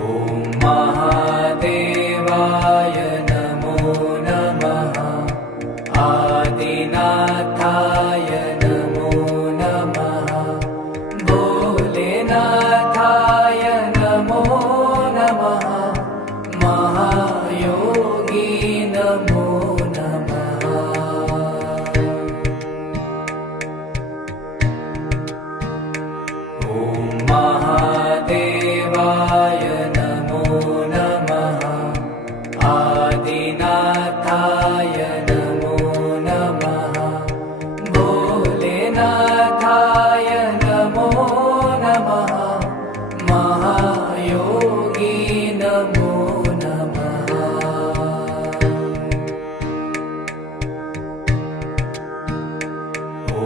ॐ महादेवाय नमो नमः। आदिनाथाय नमो नमः। भोलेनाथाय नमो नमः। महायोगी नमो नमः। ॐ महादेवाय नमो नमः। आदिनाथाय नमो नमः। भोलेनाथाय नमो नमः। महायोगी नमो नमः। ॐ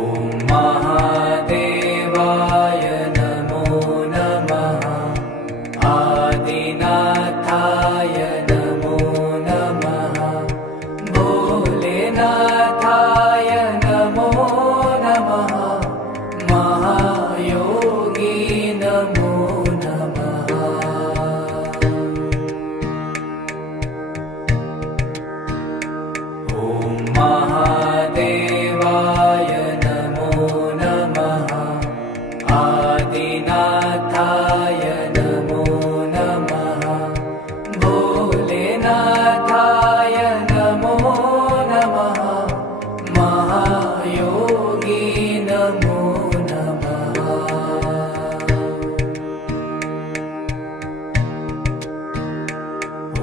महादेवाय नमो नमः। आदिनाथाय नमो नमः। भोलेनाथाय नमो नमः। महायोगी नमो नमः। ॐ महादेवाय नमो नमः। आदिनाथाय नमो नमः। भोलेनाथाय नमो नमः। महायोगी नमो नमः।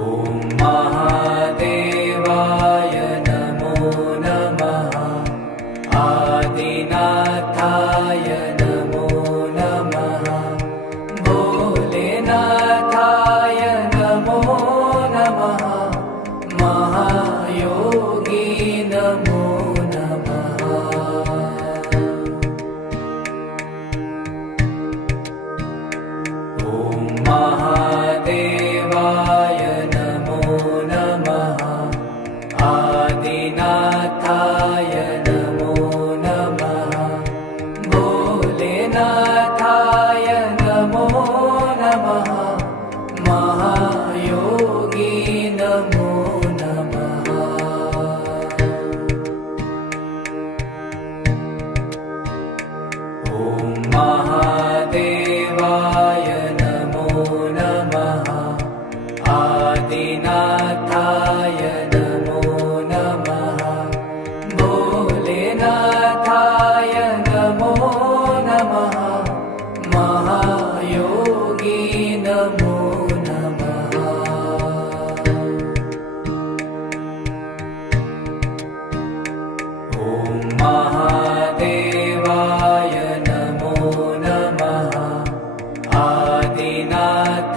ॐ महादेवाय नमो नमः। आदिनाथाय नमो नमः। भोलेनाथाय नमो नमः। महायोगी नमो नमः। ॐ महादेवाय नमो नमः। आदिनाथाय नमो नमः। भोलेनाथाय नमो नमः। महायोगी नमो नमः। ॐ महादेवाय नमो नमः। आदिनाथाय नमो नमः। भोलेनाथाय नमो नमः। महायोगी नमो नमः। ॐ महादेवाय नमो नमः। आदिनाथाय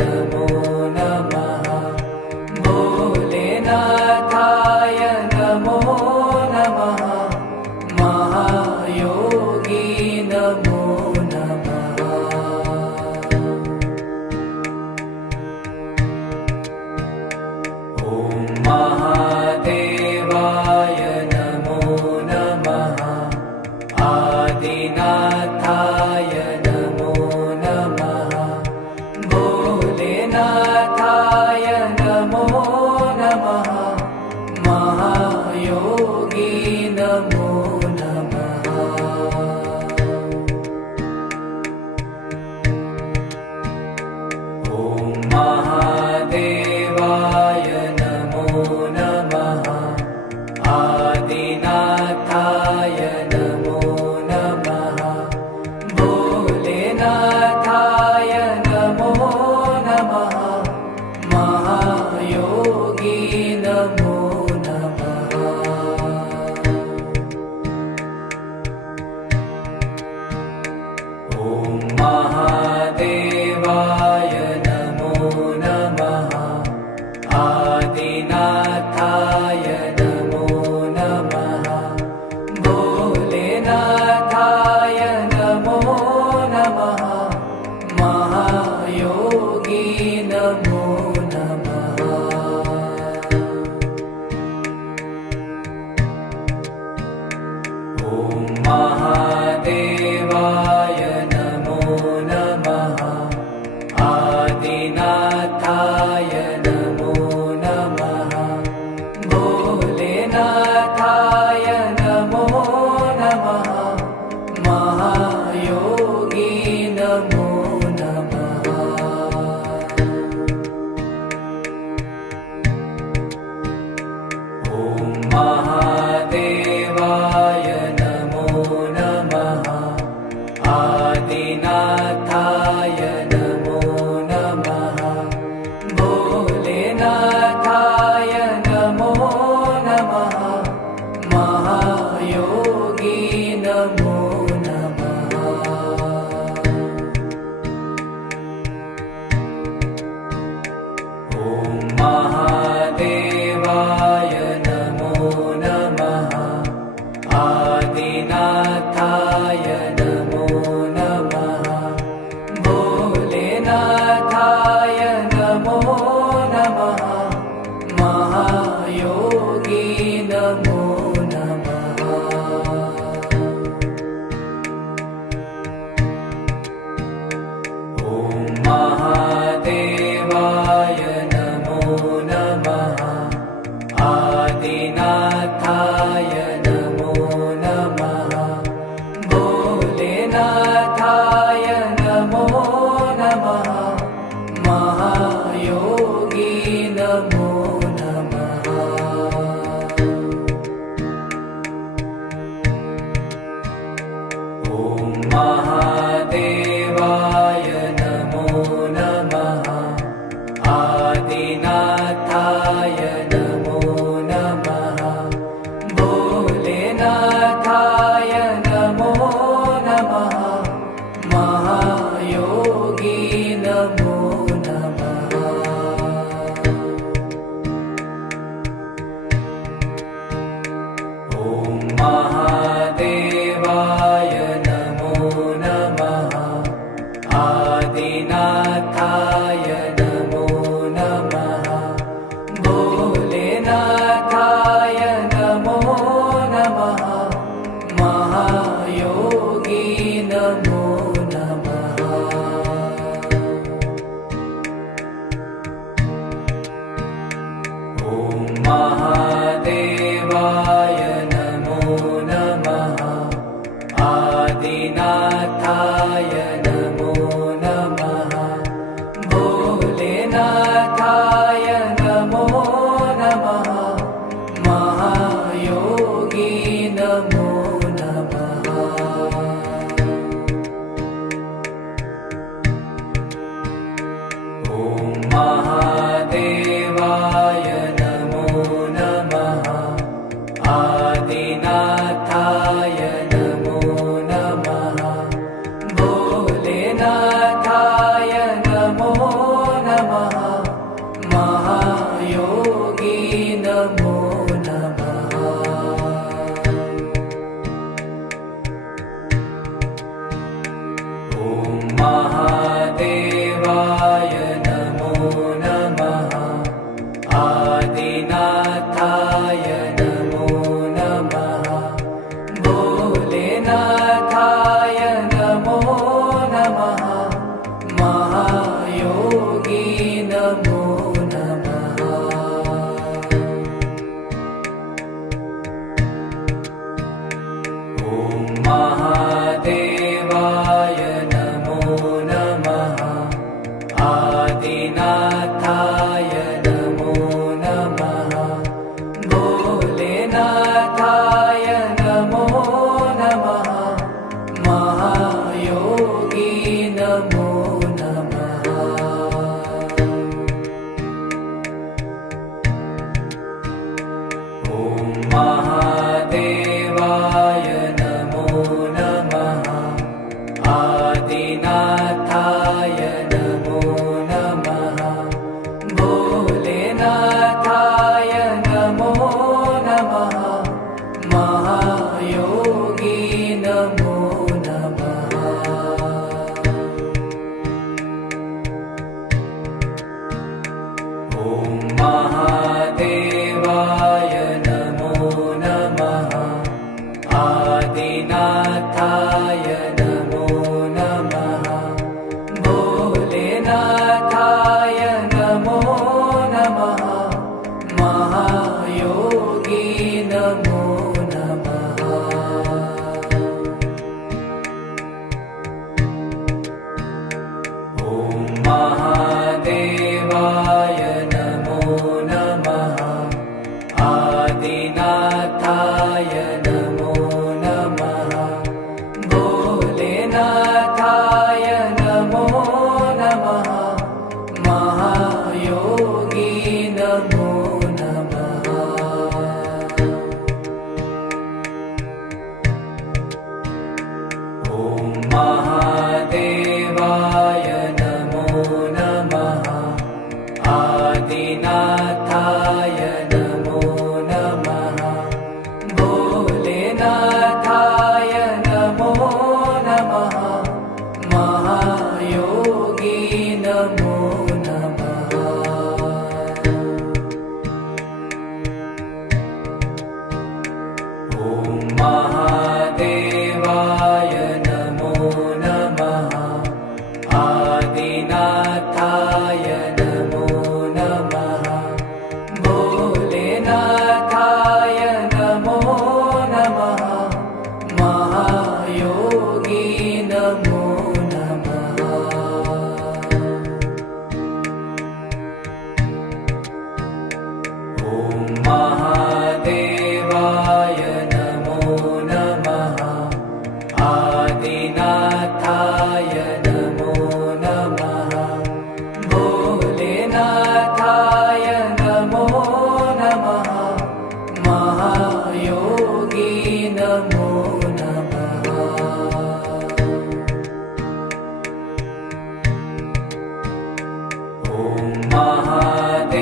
नमो नमः। भोलेनाथाय नमो नमः। महायोगी नमो नमः। ॐ महादेवाय नमो नमः। आदिनाथाय नमो नमः। भोलेनाथाय नमो नमः। महायोगी नमो नमः। ॐ महादेवाय नमो नमः। आदिनाथाय नमो नमः। भोलेनाथाय नमो नमः। महायोगी नमो नमः। ॐ महादेवाय नमो नमः। आदिनाथाय नमो नमः। भोलेनाथाय नमो नमः। महायोगी नमो नमः। ॐ महादेवाय नमो नमः। आदिनाथाय नमो नमः भोलेनाथाय नमो नमः महायोगी नमो नमः ॐ महादेवाय नमो नमः आदिनाथाय नमो नमः भोलेनाथाय नमो नमः महायोगी नमो नमः ॐ महादेवाय नमो नमः आदिनाथाय नमो नमः भोलेनाथाय नमो नमः महायोगी नमो नमः ॐ महादेवाय नमो नमः आदिनाथाय नमो नमः भोलेनाथाय नमो नमः महायोगी नमो नमः ॐ महादेवाय नमो नमः आदिनाथाय नमो नमः भोलेनाथाय नमो नमः महायोगी नमो नमः ॐ महादेवाय नमो नमः आदिनाथाय नमो नमः भोलेनाथाय नमो नमः महायोगी नमो नमः ॐ महादेवाय नमो नमः आदिनाथाय नमो नमः भोलेनाथाय नमो नमः महायोगी नमो नमः ॐ महादेवाय नमो नमः आदिनाथाय नमो नमः भोलेनाथाय नमो नमः महायोगी नमो नमः ॐ महादेवाय नमो नमः आदिनाथाय नमो नमः भोलेनाथाय नमो नमः महायोगी नमो नमः ॐ महादेवाय नमो नमः आदिनाथाय नमो नमः भोलेनाथाय नमो नमः महायोगी नमो नमः ॐ महादेवाय नमो नमः आदिनाथाय नमो नमः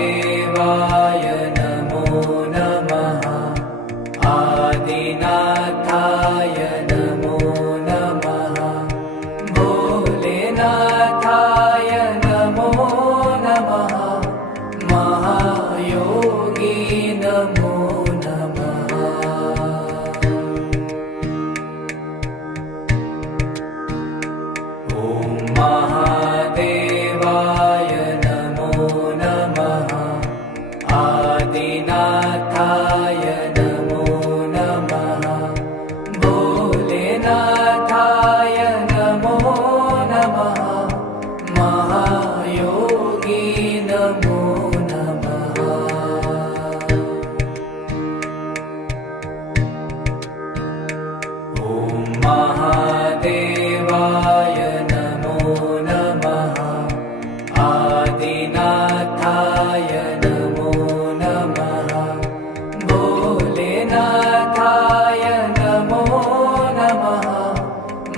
महादेवाय नमो नमः आदिनाथाय नमो नमः भोलेनाथाय नमो नमः महायोगी नमो नमः ॐ महादेवाय नमो नमः आदिनाथाय नमो नमः भोलेनाथाय नमो नमः महायोगी नमो नमः ॐ महादेवाय नमो नमः आदिनाथाय नमो नमः भोलेनाथाय नमो नमः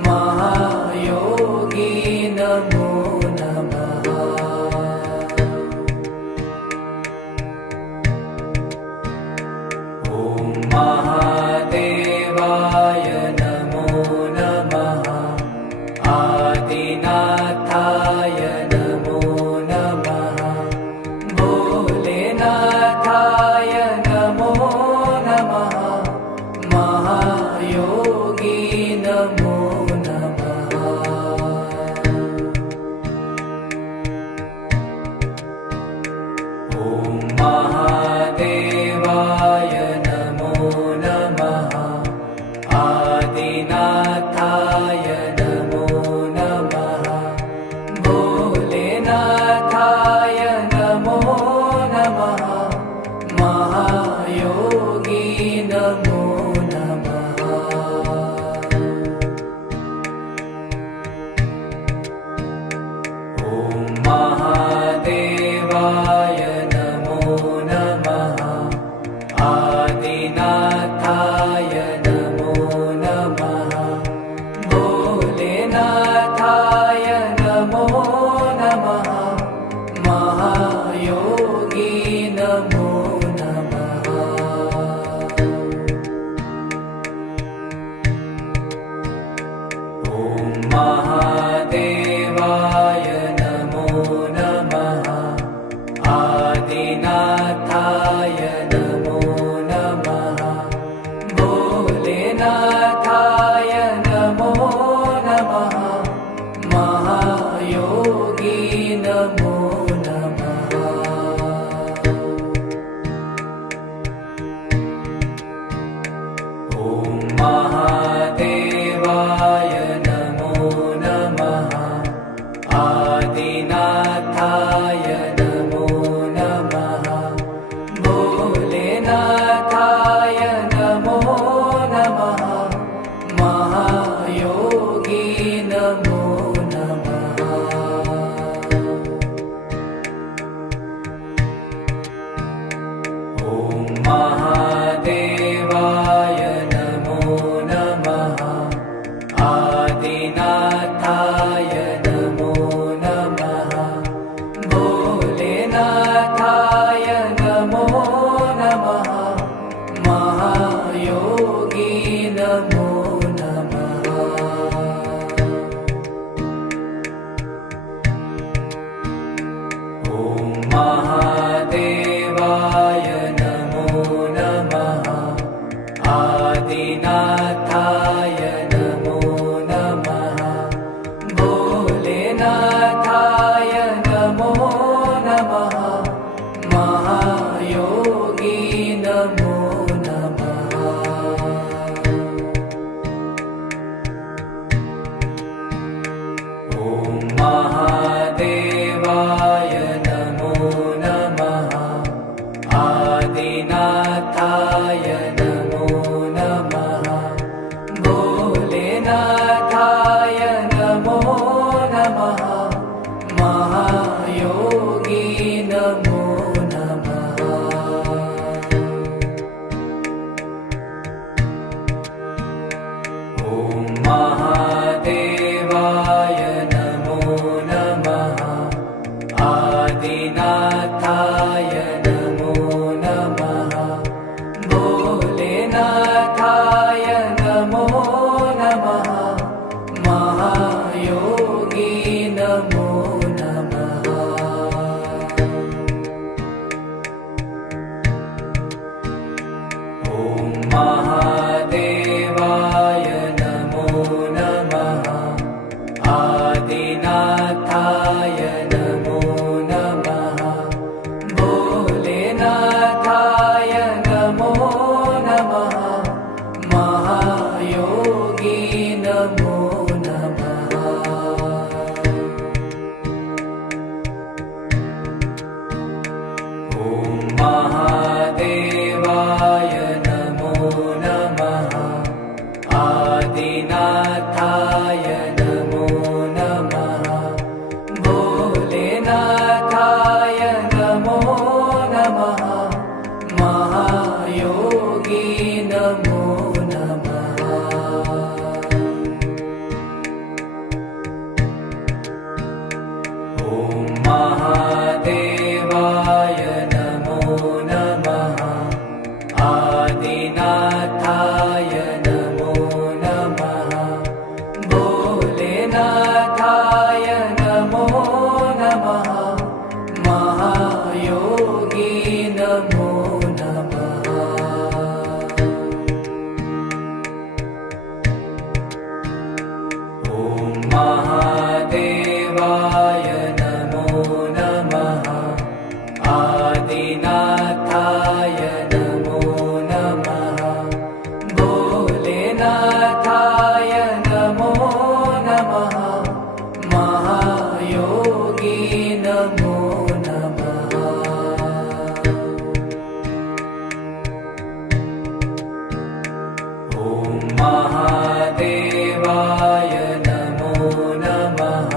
महायोगी नमो नमः ॐ महादेवाय नमो नमः आदिनाथाय नमो नमः भोलेनाथाय नमो नमः महायोगी नमो नमः ॐ महादेवाय नमो नमः आदिनाथाय नमो नमः भोलेनाथाय नमो नमः महायोगी नमो नमः ॐ महादेवाय नमो नमः आदिनाथाय नमो नमः भोलेनाथाय नमो नमः महायोगी नमो नमः ॐ महादेवाय नमो नमः आदिनाथाय नमो नमः भोलेनाथाय नमो नमः महायोगी नमो नमः ॐ महादेवाय नमो नमः आदिनाथाय नमो नमः भोलेनाथाय नमो नमः महायोगी नमो नमः ॐ महादेवाय नमो नमः आदिनाथाय नमो नमः भोलेनाथाय नमो नमः महायोगी नमो नमः ॐ महादेवाय नमो नमः आदिनाथाय नमो नमः भोलेनाथाय नमो नमः महायोगी नमो नमः ॐ महादेवाय नमो नमः आदिनाथाय नमो नमः भोलेनाथाय नमो नमः महायोगी नमो नमः ॐ महादेवाय नमो नमः आदिनाथाय नमो नमः भोलेनाथाय नमो नमः महायोगी नमो नमः ॐ महादेवाय नमो नमः आदिनाथाय नमो नमः भोलेनाथाय नमो नमः महायोगी नमो नमः ॐ महादेवाय नमो नमः आदिनाथाय नमो नमः भोलेनाथाय नमो नमः महायोगी नमो नमः ॐ महादेवाय नमो नमः आदिनाथाय नमो नमः भोलेनाथाय नमो नमः महायोगी नमो नमः ॐ महादेवाय नमो नमः आदिनाथाय नमो नमः भोलेनाथाय नमो नमः महायोगी नमो नमः ॐ महादेवाय नमो नमः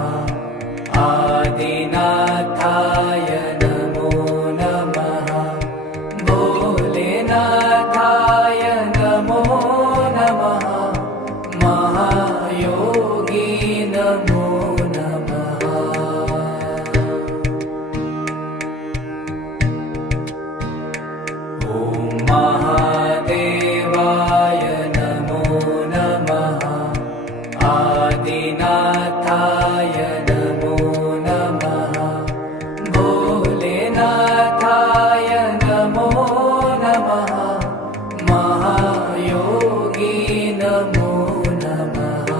आदिनाथाय नमो नमः भोलेनाथाय नमो नमः महायोगी नमो नमः ॐ महादेवाय नमो नमः आदिनाथाय नमो नमः भोलेनाथाय नमो नमः महायोगी नमो नमः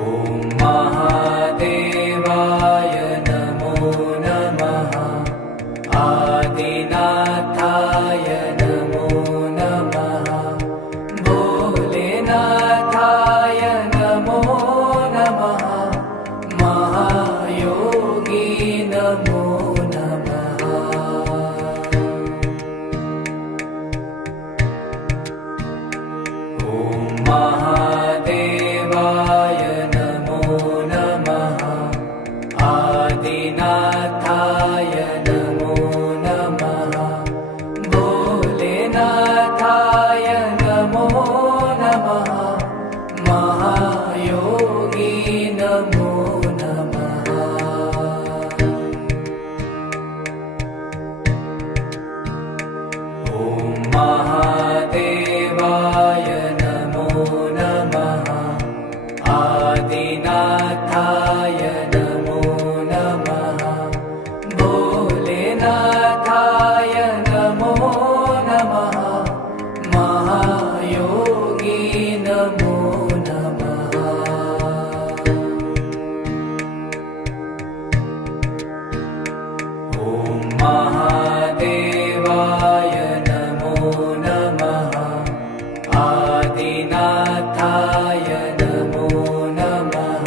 ॐ महादेवाय नमो नमः आदिनाथाय नमो नमः भोलेनाथाय नमो नमः महायोगी नमो नमः ॐ महादेवाय नमो नमः आदिनाथाय नमो नमः भोलेनाथाय नमो नमः महायोगी नमो नमः ॐ महादेवाय नमो नमः आदिनाथाय नमो नमः भोलेनाथाय नमो नमः महायोगी नमो नमः ॐ महादेवाय नमो नमः आदिनाथाय नमो नमः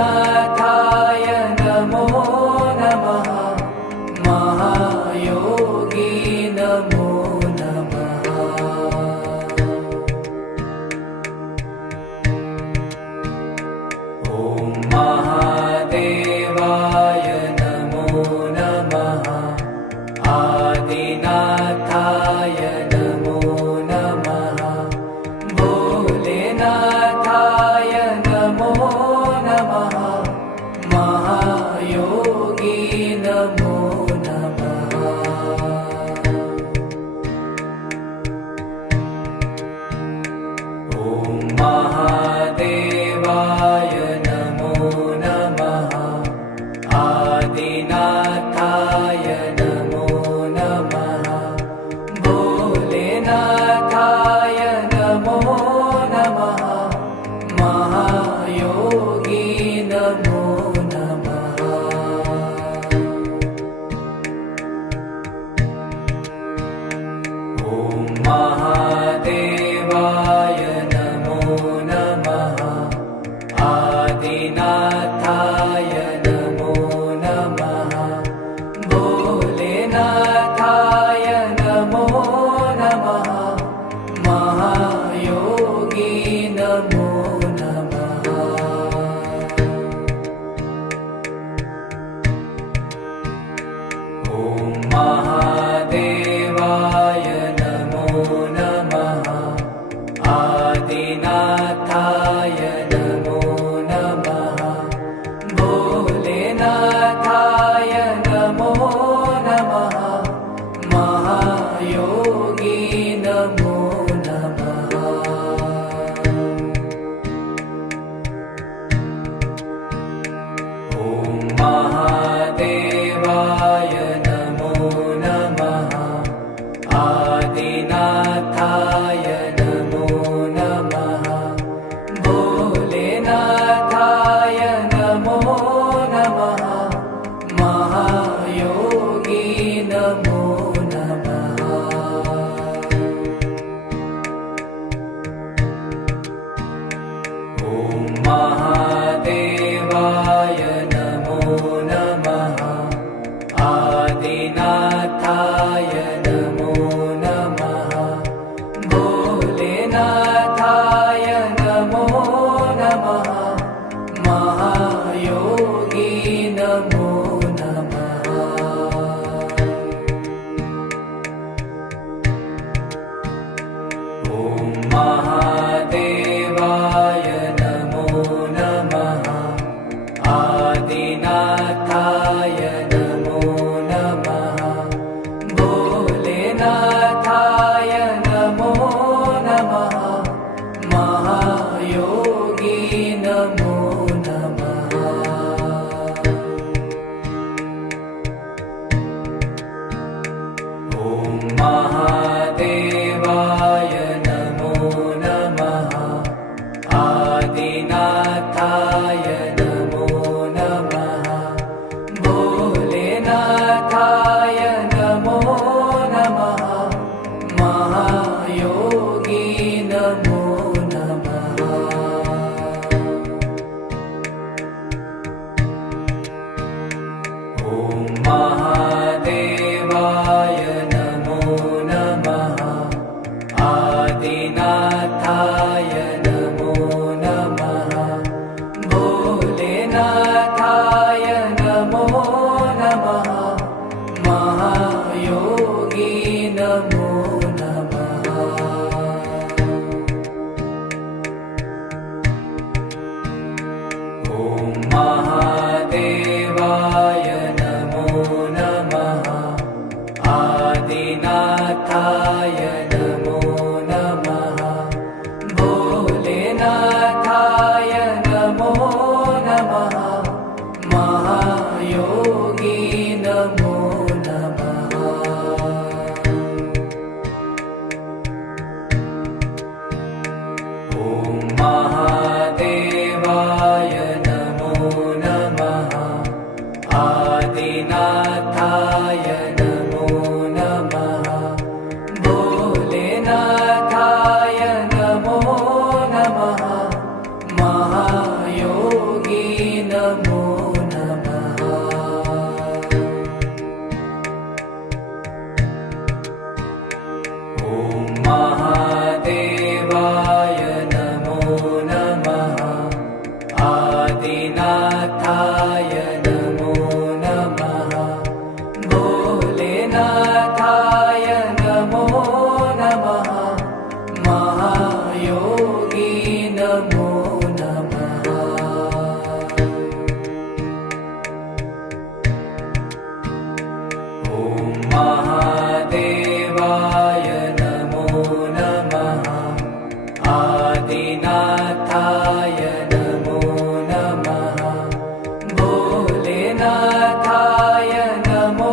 भोलेनाथाय नमो नमः महायोगी नमो नमः ॐ महादेवाय नमो नमः आदिनाथाय नमो नमः भोलेनाथाय नमो नमः महायोगी नमो नमः ॐ महादेवाय नमो नमः आदिनाथाय नमो नमः भोलेनाथाय नमो नमः महायोगी नमो नमः ॐ महादेवाय नमो नमः आदिनाथाय नमो नमः भोलेनाथाय नमो नमः महायोगी नमो नमः ॐ महादेवाय नमो नमः आदिनाथाय नमो नमः भोलेनाथाय नमो नमः महायोगी नमो नमः ॐ महादेवाय नमो नमः आदिनाथाय नमो नमः भोलेनाथाय नमो नमः महायोगी नमो नमः ॐ महादेवाय नमो नमः आदिनाथाय नमो नमः भोलेनाथाय नमो नमः महायोगी नमो नमः ॐ महादेवाय नमो नमः आदिनाथाय नमो नमः भोलेनाथाय नमो नमः महायोगी नमो नमः ॐ महादेवाय नमो नमः आदिनाथाय नमो नमः भोलेनाथाय नमो नमः महायोगी नमो नमः ॐ महादेवाय नमो नमः आदिनाथाय नमो नमः भोलेनाथाय नमो नमः महायोगी नमो नमः ॐ महादेवाय नमो नमः आदिनाथाय नमो नमः भोलेनाथाय नमो नमः महायोगी नमो नमः ॐ महादेवाय नमो नमः आदिनाथाय नमो नमः भोलेनाथाय नमो नमः महायोगी आदिनाथाय नमो नमः भोलेनाथाय नमो नमः महायोगी नमो नमः ॐ महादेवाय नमो नमः आदिनाथाय नमो नमः भोलेनाथाय नमो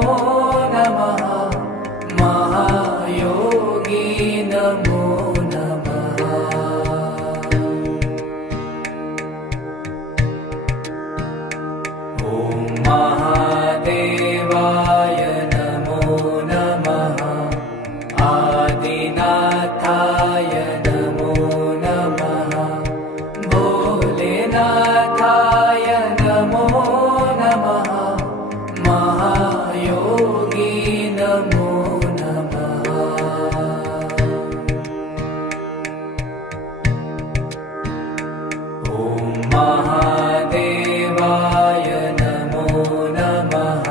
नमः महायोगी नमो नमः ॐ महादेवाय नमो नमः आदिनाथाय नमो नमः भोलेनाथाय नमो नमः महायोगी नमो नमः ॐ महादेवाय नमो नमः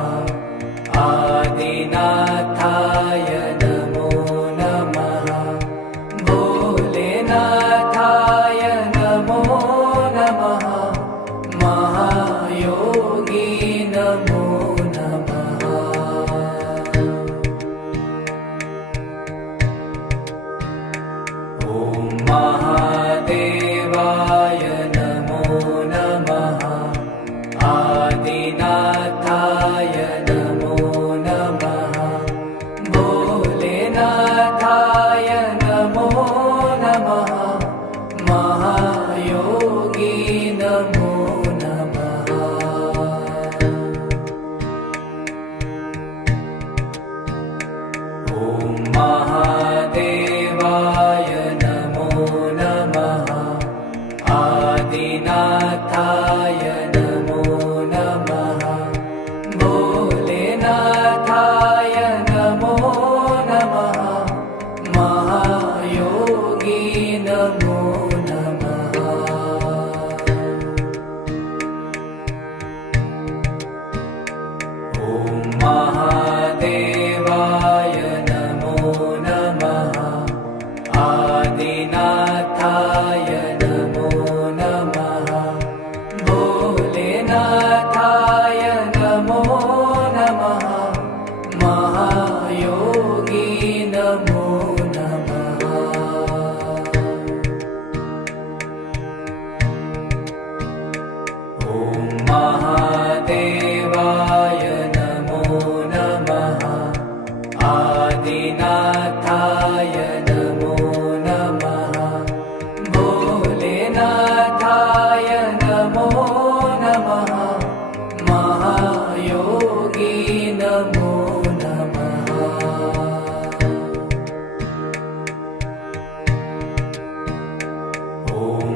आदिनाथाय नमो नमः भोलेनाथाय नमो नमः महायोगी नमो नमः ॐ महादेवाय नमो नमः आदिनाथाय नमो नमः भोलेनाथाय नमो नमः महायोगी नमो नमः ॐ महादेवाय नमो नमः आदिनाथाय नमो नमः भोलेनाथाय नमो नमः महायोगी नमो नमः ॐ महादेवाय नमो नमः आदिनाथाय नमो नमः भोलेनाथाय नमो नमः महायोगी नमो नमः ॐ महादेवाय नमो नमः आदिनाथाय नमो नमः भोलेनाथाय नमो नमः महायोगी नमो नमः ॐ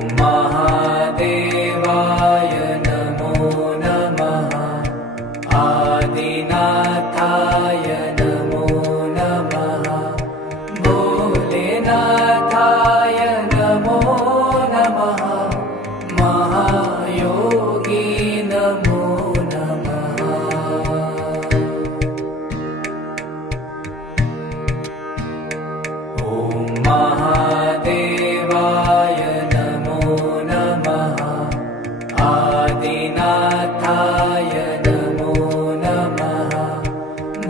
महादेवाय नमो नमः आदिनाथाय नमो नमः भोलेनाथाय नमो नमः महायोगी नमो नमः ॐ महादेवाय नमो नमः आदिनाथाय नमो नमः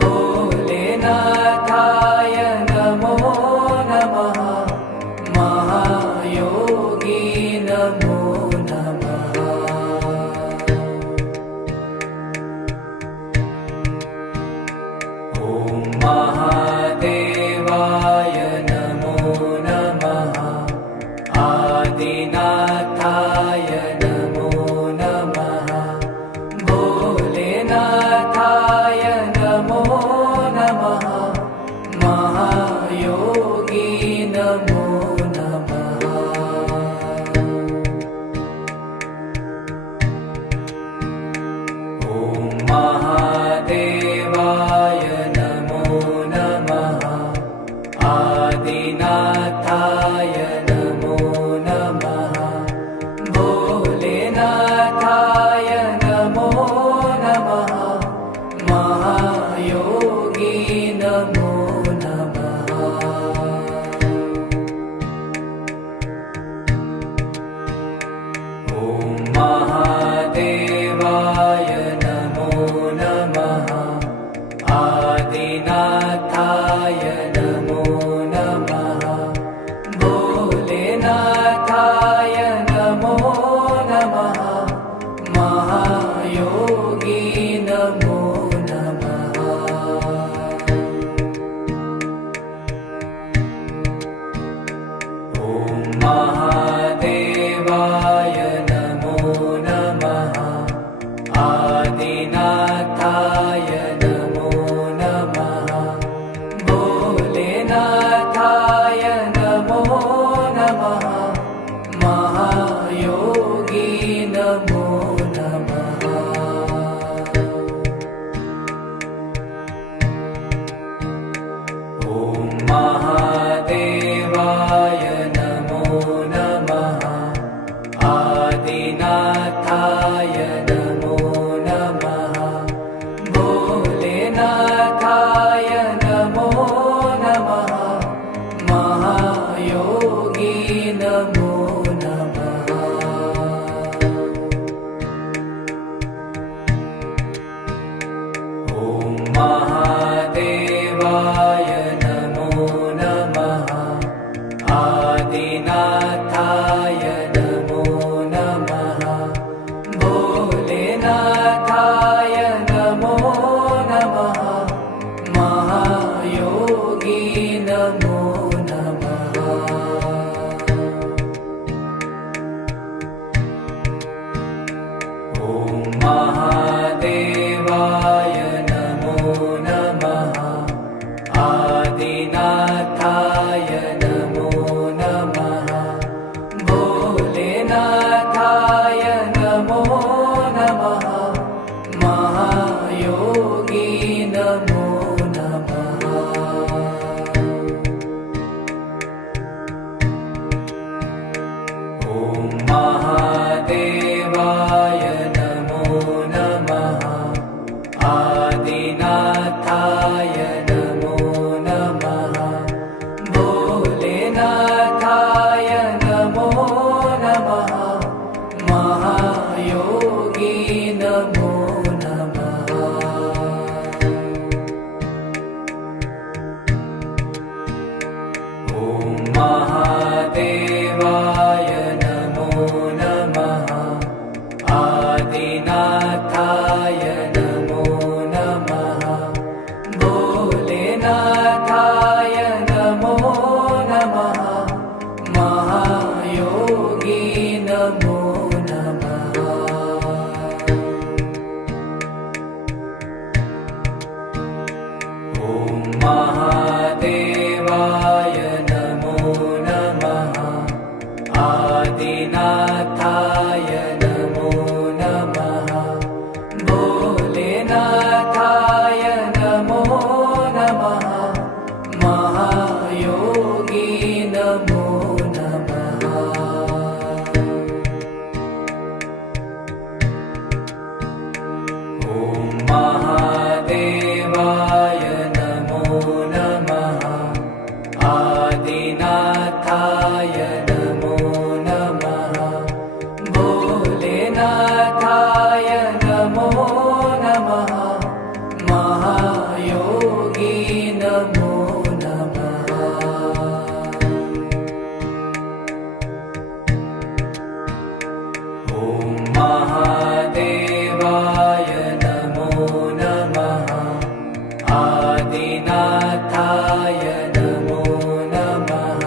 भोलेनाथाय नमो नमः महायोगी नमो नमः ॐ महादेवाय नमो नमः आदिनाथाय नमो नमः ॐ महादेवाय नमो नमः आदिनाथाय नमो नमः भोलेनाथाय नमो नमः महायोगी नमो नमः ॐ महादेवाय नमो नमः आदिनाथाय नमो नमः भोलेनाथाय नमो नमः महायोगी नमो नमः ॐ महादेवाय नमो नमः आदिनाथाय नमो नमः भोलेनाथाय नमो नमः महायोगी नमो नमः ॐ महादेवाय नमो नमः आदिनाथाय नमो नमः भोलेनाथाय नमो नमः महायोगी नमो नमः ॐ महादेवाय नमो नमः आदिनाथाय नमो नमः भोलेनाथाय नमो नमः महायोगी नमो नमः ॐ महादेवाय नमो नमः आदिनाथाय नमो नमः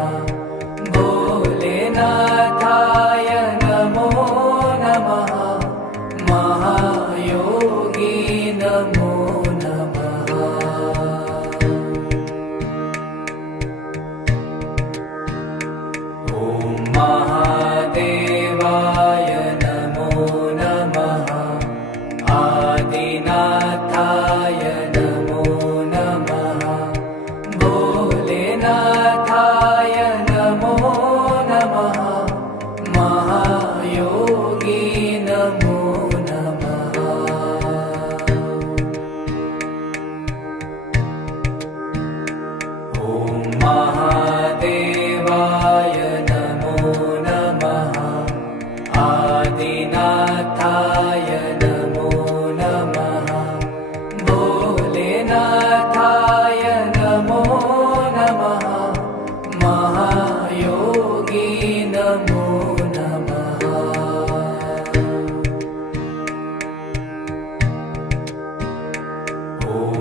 भोलेनाथाय नमो नमः महायोगी नमो नमः ॐ महादेवाय नमो नमः आदिनाथाय नमो नमः भोलेनाथाय नमो नमः महायोगी नमो नमः ॐ महादेवाय नमो नमः आदिनाथाय नमो नमः भोलेनाथाय नमो नमः महायोगी नमो नमः ॐ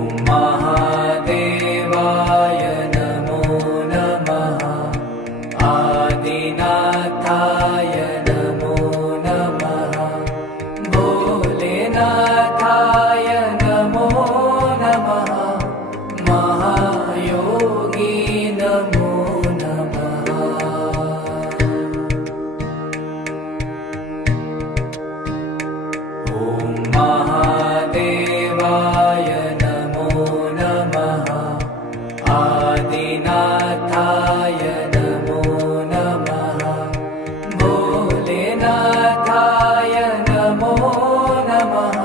महादेवाय नमो नमः आदिनाथाय नमो नमः भोलेनाथाय नमो नमः महायोगी नमो नमः ॐ महादेवाय नमो नमः आदिनाथाय नमो नमः भोलेनाथाय नमो नमः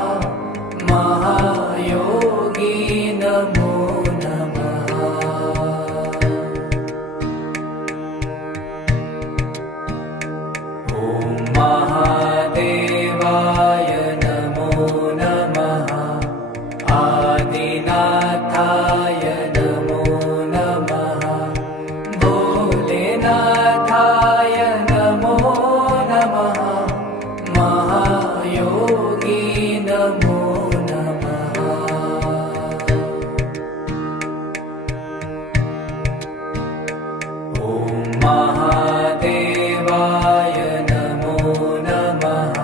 महायोगी नमो नमः ॐ महादेवाय नमो नमः आदिनाथाय नमो नमः भोलेनाथाय नमो नमः महायोगी नमो नमः ॐ महादेवाय नमो नमः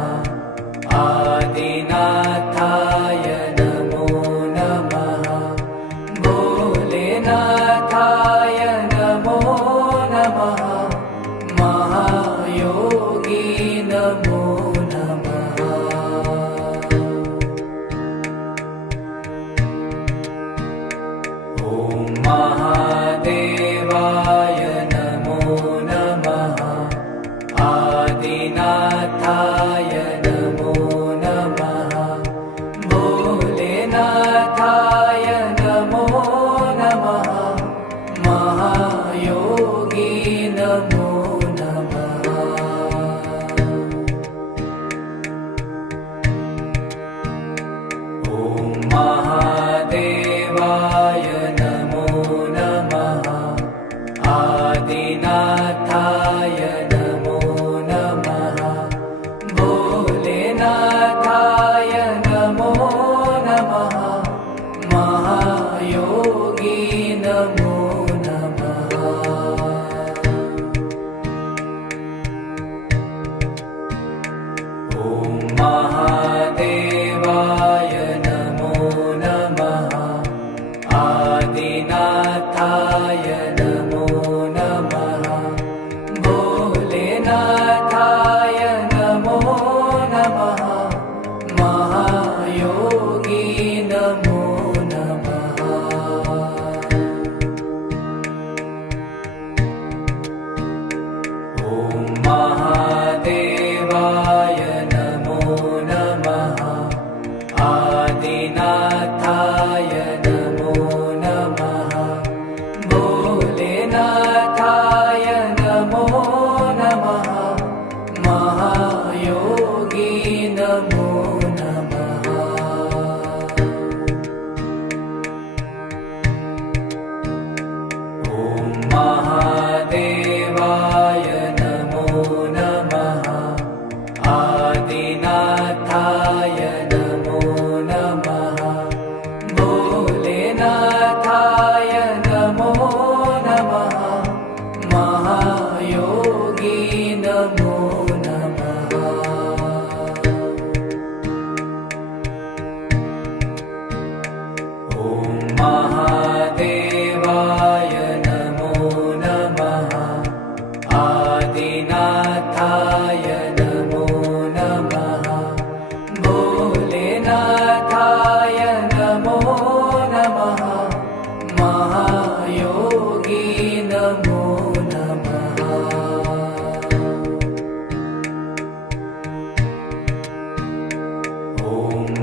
ॐ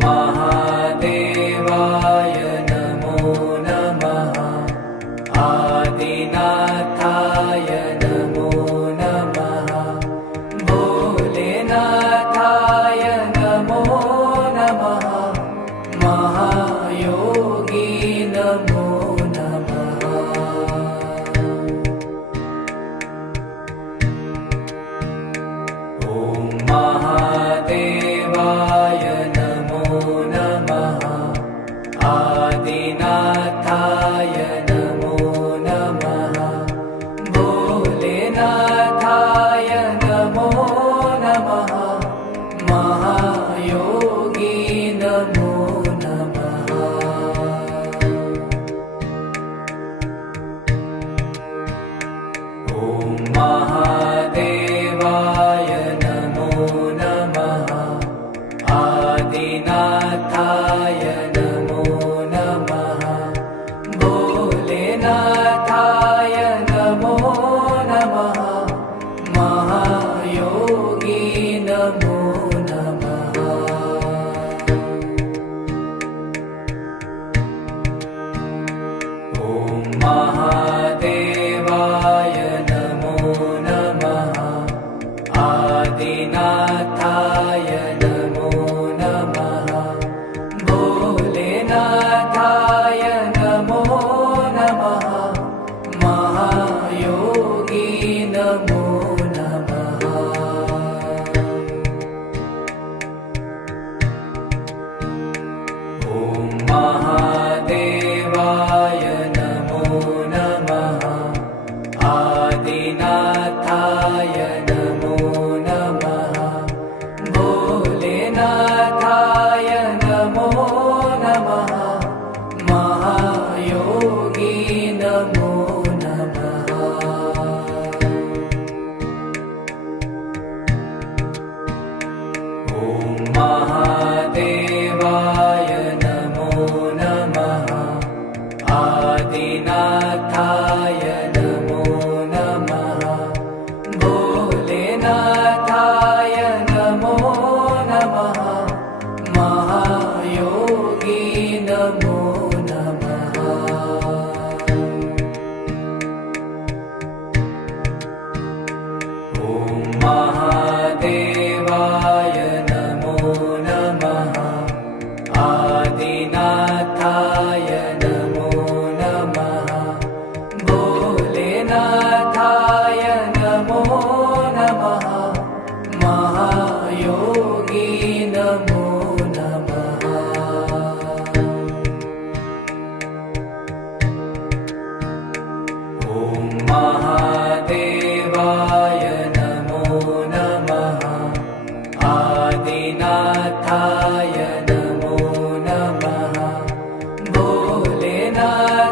महादेवाय नमो नमः आदिनाथाय नमो नमः भोलेनाथाय नमो नमः महायोगी नमो नमः ॐ महादेवाय नमो नमः आदिनाथाय नमो नमः भोलेनाथाय नमो नमः महायोगी नमो नमः ॐ महादेवाय नमो नमः आदिनाथाय नमो नमः भोलेनाथाय नमो नमः महायोगी नमो नमः ॐ महादेवाय नमो नमः आदिनाथाय नमो नमः भोलेनाथाय नमो नमः महायोगी नमो नमः ॐ महादेवाय नमो नमः आदिनाथाय नमो नमः भोलेनाथाय नमो नमः महायोगी नमो नमः ॐ महादेवाय नमो नमः आदिनाथाय नमो नमः भोलेनाथाय नमो नमः महायोगी नमो नमः ॐ महादेवाय नमो नमः आदिनाथाय नमो नमः भोलेनाथाय नमो नमः महायोगी नमो नमः ॐ महादेवाय नमो नमः आदिनाथाय नमो नमः भोलेनाथाय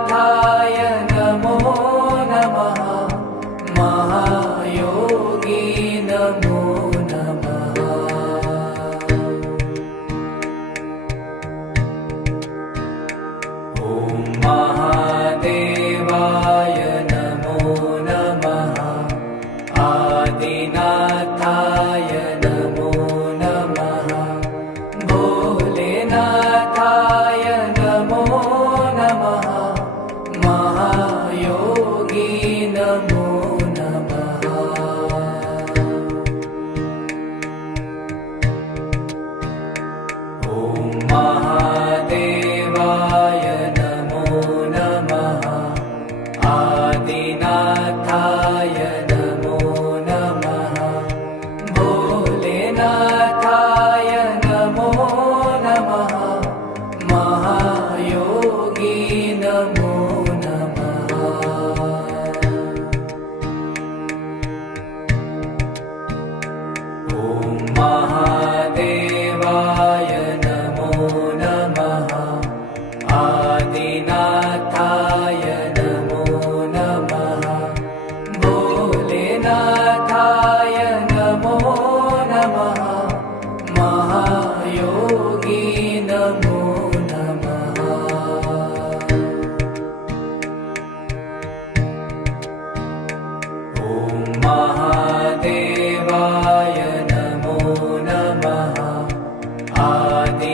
नमो नमः महायोगी नमो नमः ॐ महादेवाय नमो नमः आदिनाथाय नमो नमः भोलेनाथाय नमो नमः महायोगी नमो नमः ॐ महादेवाय नमो नमः आदिनाथाय नमो नमः भोलेनाथाय नमो नमः महायोगी नमो नमः ॐ महादेवाय नमो नमः आदिनाथाय नमो नमः भोलेनाथाय नमो नमः महायोगी नमो नमः ॐ महादेवाय नमो नमः आदि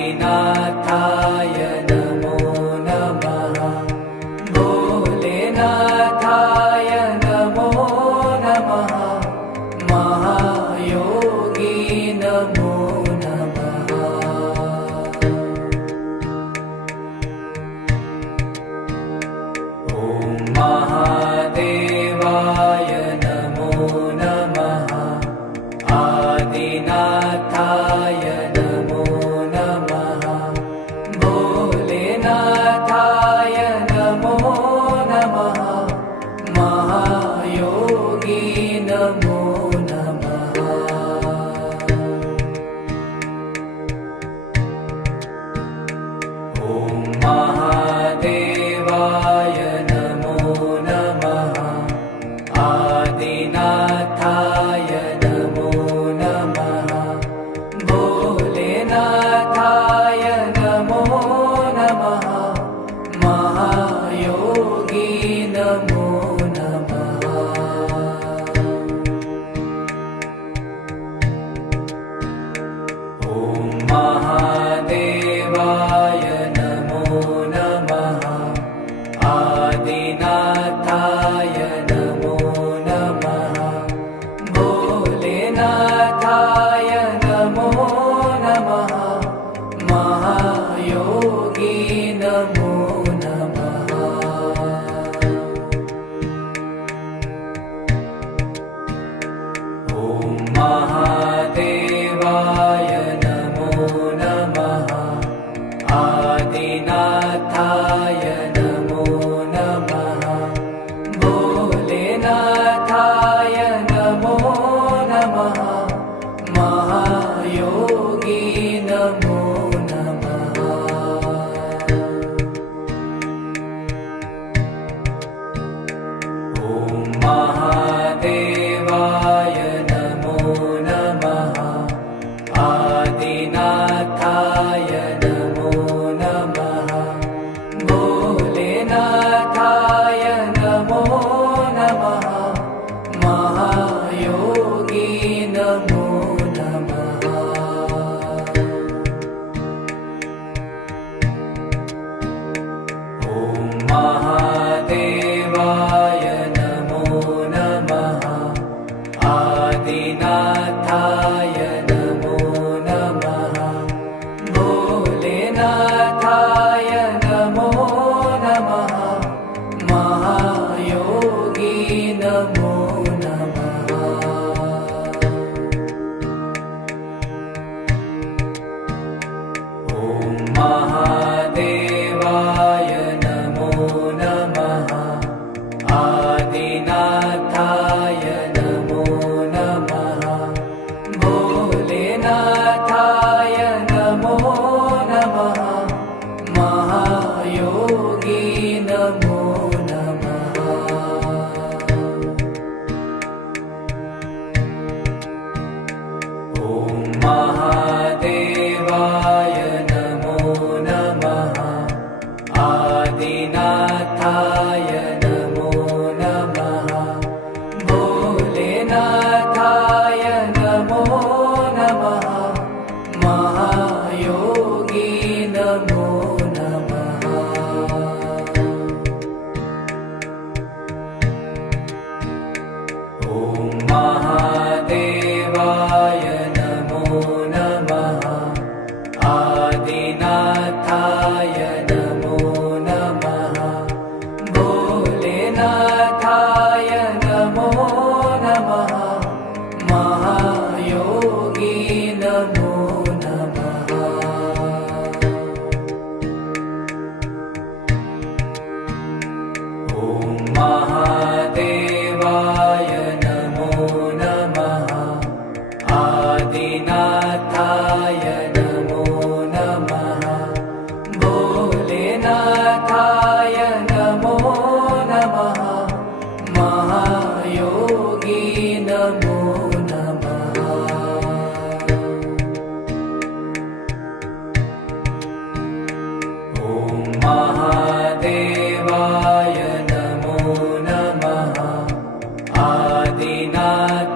भोलेनाथाय नमो नमः महायोगी नमो नमः ॐ महादेवाय नमो नमः आदिनाथाय नमो नमः भोलेनाथाय नमो नमः महायोगी नमो नमः ॐ महादेवाय नमो नमः आदिनाथाय नमो नमः भोलेनाथाय नमो नमः महायोगी नमो नमः ॐ महादेवाय नमो नमः आदिनाथाय नमो नमः भोलेनाथाय नमो नमः महायोगी नमो नमः ॐ महादेवाय नमो नमः आदिनाथाय नमो नमः भोलेनाथाय नमो नमः महायोगी नमो नमः ॐ महादेवाय नमो नमः आदिनाथाय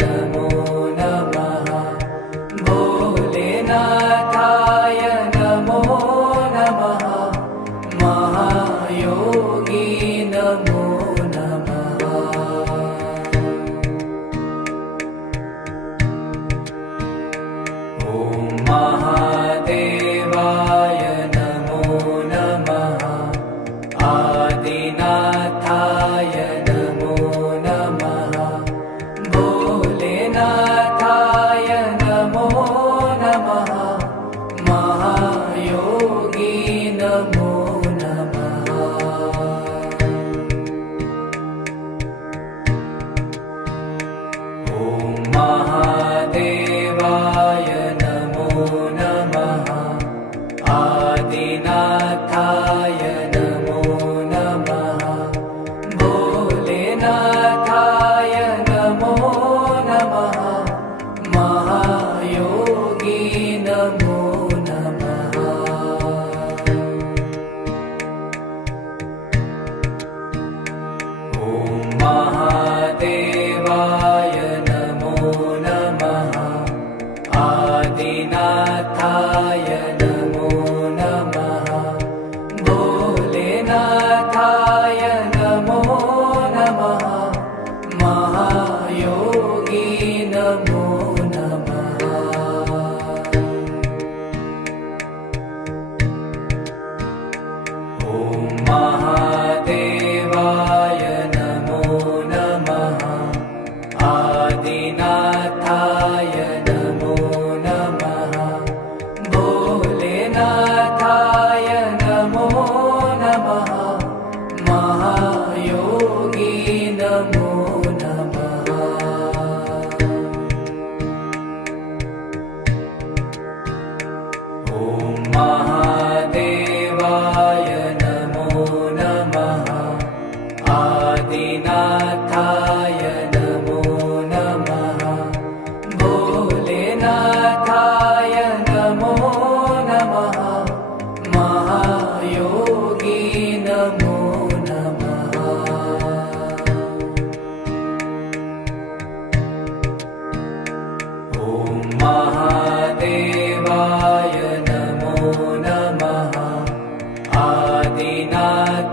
नमो नमः भोलेनाथाय नमो नमः महायोगी नमो नमः ॐ महादेवाय नमो नमः आदिनाथाय नमो नमः भोलेनाथाय नमो नमः महायोगी नमो नमः ॐ महादेवाय नमो नमः आदिनाथाय नमो नमः भोलेनाथाय नमो नमः महायोगी नमो नमः ॐ महादेवाय नमो नमः आदिनाथाय नमो नमः भोलेनाथाय नमो नमः महायोगी नमो नमः ॐ महादेवाय नमो नमः आदिनाथाय नमो नमः भोलेनाथाय नमो नमः महायोगी नमो नमः ॐ महादेवाय नमो नमः आदिनाथाय नमो नमः भोलेनाथाय नमो नमः महायोगी नमो नमः ॐ महादेवाय नमो नमः आदिनाथाय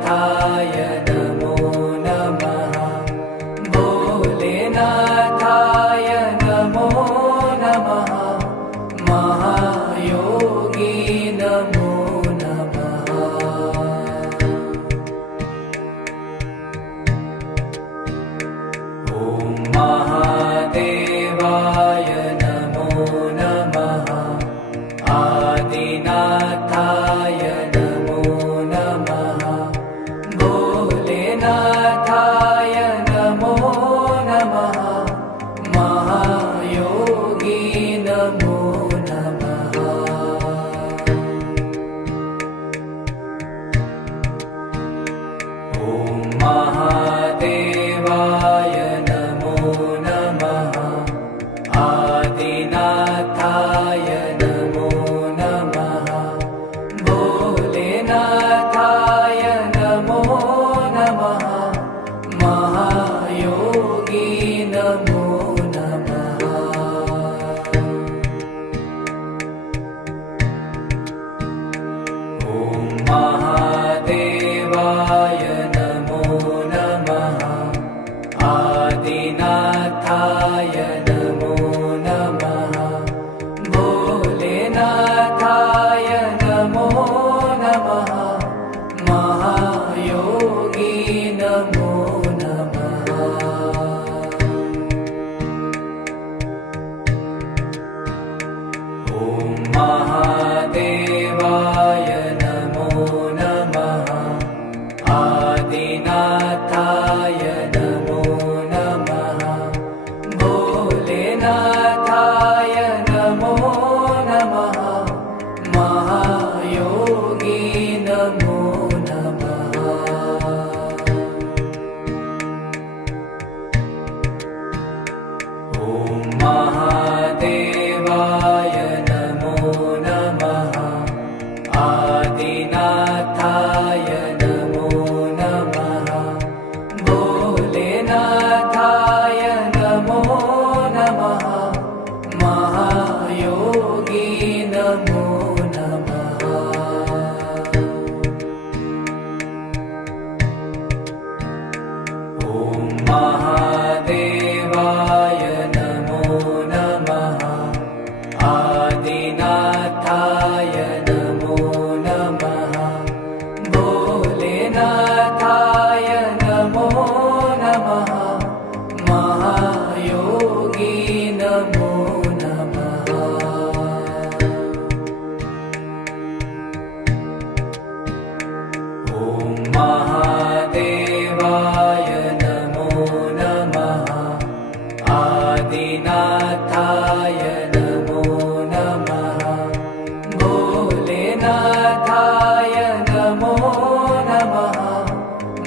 नमो नमः भोलेनाथाय नमो नमः महायोगी आदिनाथाय नमो नमः भोलेनाथाय नमो नमः महायोगी नमो नमः ॐ महादेवाय नमो नमः आदिनाथाय नमो नमः भोलेनाथाय नमो नमः महायोगी नमो नमः ॐ महादेवाय नमो नमः आदिनाथाय नमो नमः भोलेनाथाय नमो नमः महायोगी नमो नमः ॐ महादेवाय नमो नमः आदिनाथाय नमो नमः भोलेनाथाय नमो नमः महायोगी नमो नमः ॐ महादेवाय नमो नमः आदिनाथाय नमो नमः भोलेनाथाय नमो नमः महायोगी नमो नमः ॐ महादेवाय नमो नमः आदिनाथाय नमो नमः भोलेनाथाय नमो नमः महायोगी नमो नमः ॐ महादेवाय नमो नमः आदिनाथाय नमो नमः भोलेनाथाय नमो नमः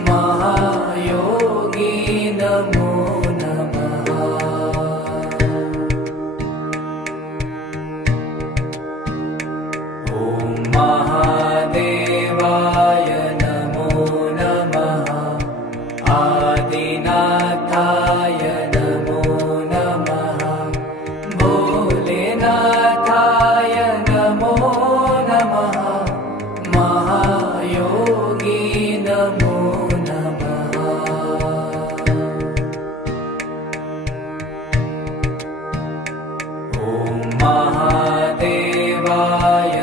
महायोगी नमो नमः ॐ महादेवाय नमो नमः आदिनाथाय नमो नमः भोलेनाथाय नमो नमः महायोगी नमो नमः ॐ महादेवाय